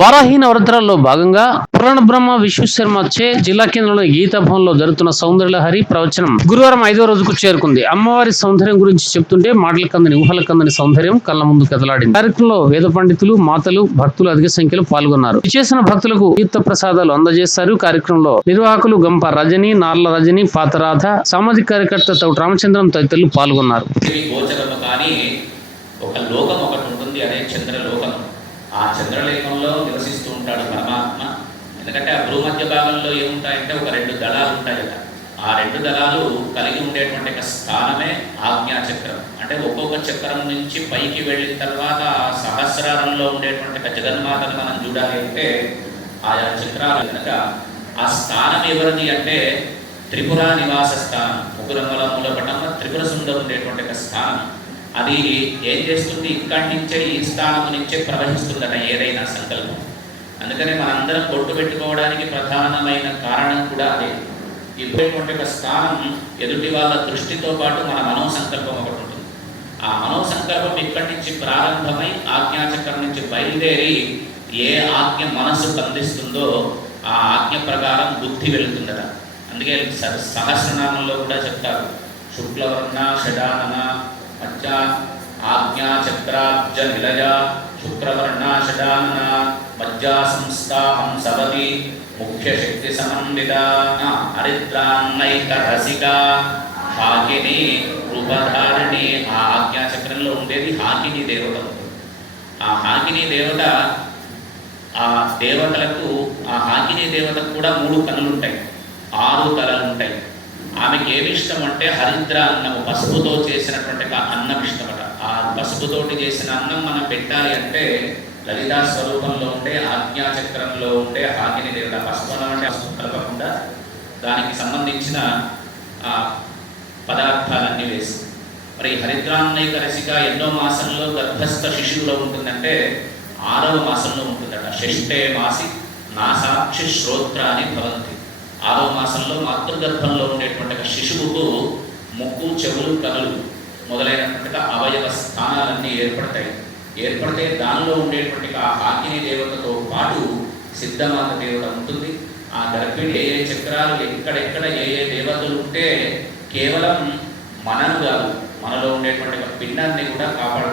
వారాహి నవరాత్రుల్లో భాగంగా పురాణ బ్రహ్మ విశ్వశర్మచే జిల్లా కేంద్రంలోని గీతా భవన్ లో జరుగుతున్న సౌందర్యలహరి ప్రవచనం గురువారం 5వ రోజుకు చేరుకుంది. అమ్మవారి సౌందర్యం గురించి చెప్తుంటే మాటల కందని ఊహల కందని సౌందర్యం కళ్ళ ముందు కదలాడింది. కార్యక్రమంలో వేద పండితులు, మాతలు, భక్తులు అధిక సంఖ్యలో పాల్గొన్నారు. విచ్చేసిన భక్తులకు తీర్థ ప్రసాదాలు అందజేస్తారు. కార్యక్రమంలో నిర్వాహకులు గంప రజని, నార్ల రజని, పాతరాధ, సామాజిక కార్యకర్త తౌ రామచంద్రం తదితరులు పాల్గొన్నారు. ఒక లోకం ఒకటి ఉంటుంది, అదే చంద్రలోకం. ఆ చంద్రలేఖంలో నివసిస్తూ ఉంటాడు పరమాత్మ. ఎందుకంటే ఆ భూమధ్య భాగంలో ఏముంటాయంటే ఒక 2 దళాలు ఉంటాయట. ఆ 2 దళాలు కలిగి ఉండేటువంటి ఒక స్థానమే ఆజ్ఞాచక్రం. అంటే ఒక్కొక్క చక్రం నుంచి పైకి వెళ్ళిన తర్వాత సహస్రారంలో ఉండేటువంటి ఒక జగన్మాతను మనం చూడాలి అంటే ఆయా చక్రాలు కనుక ఆ స్థానం ఎవరిది అంటే త్రిపుర నివాస స్థానం. ముగ్గురమ్మల మూలపటంలో త్రిపుర సుందరం ఉండేటువంటి ఒక స్థానం. అది ఏం చేస్తుంది, ఇక్కడి నుంచే ఈ స్థానం నుంచే ప్రవహిస్తుందట ఏదైనా సంకల్పం. అందుకనే మనందరం కొట్టు పెట్టుకోవడానికి ప్రధానమైన కారణం కూడా అదే. ఇటువంటి ఒక స్థానం ఎదుటి వాళ్ళ దృష్టితో పాటు మన మనోసంకల్పం ఒకటి ఉంటుంది. ఆ మనోసంకల్పం ఇక్కడి నుంచి ప్రారంభమై ఆజ్ఞాచక్రం నుంచి బయలుదేరి ఏ ఆజ్ఞ మనసు బంధిస్తుందో ఆ ఆజ్ఞ ప్రకారం బుద్ధి వెళుతుందట. అందుకే సహస్రనామంలో కూడా చెప్తారు, శుక్లవర్ణ షడానన మధ్య ఆజ్ఞాచక్రాబ్జ నిలయ శుక్రవర్ణ షడానన మధ్య సంస్థాహం సవతి ముఖ్య శక్తి సమన్విత హరిద్రాన్నైక రసిక హాకిని రూపధారిణి. ఆ ఆజ్ఞాచక్రంలో ఉండేది హాకిని దేవత. ఆ హాకిని దేవత, ఆ దేవతలకు, ఆ హాకిని దేవతకు కూడా 3 కన్నులు ఉంటాయి, 6 తలలు ఉంటాయి. ఆమెకి ఏమి ఇష్టం అంటే హరిద్ర అన్నము, పసుపుతో చేసినటువంటి అన్నం ఇష్టమట. ఆ పసుపుతోటి చేసిన అన్నం మనం పెట్టాలి అంటే లలితా స్వరూపంలో ఉండే ఆజ్ఞాచక్రంలో ఉండే హాకిని దేవత. పసుపు అన్నం అంటే పసుపు కలపకుండా దానికి సంబంధించిన పదార్థాలన్నీ వేసి. మరి హరిద్రాన్నైక రసిక ఎన్నో మాసంలో గర్భస్థ శిశువులో ఉంటుందంటే 6వ మాసంలో ఉంటుందట. షష్ఠే మాసి నాసాక్షి శ్రోత్రాన్ని భవంతి. 6వ మాసంలో మాతృగర్భంలో ఉండేటువంటి శిశువుకు ముక్కు, చెవులు, కనులు మొదలైనటువంటి అవయవ స్థానాలన్నీ ఏర్పడితే దానిలో ఉండేటువంటి ఆ హాకిని దేవతతో పాటు సిద్ధమాత దేవత ఉంటుంది. ఆ గర్భిణి ఏ చక్రాలు ఎక్కడెక్కడ ఏ దేవతలు ఉంటే కేవలం మనను కాదు, మనలో ఉండేటువంటి పిండాన్ని కూడా కాపాడు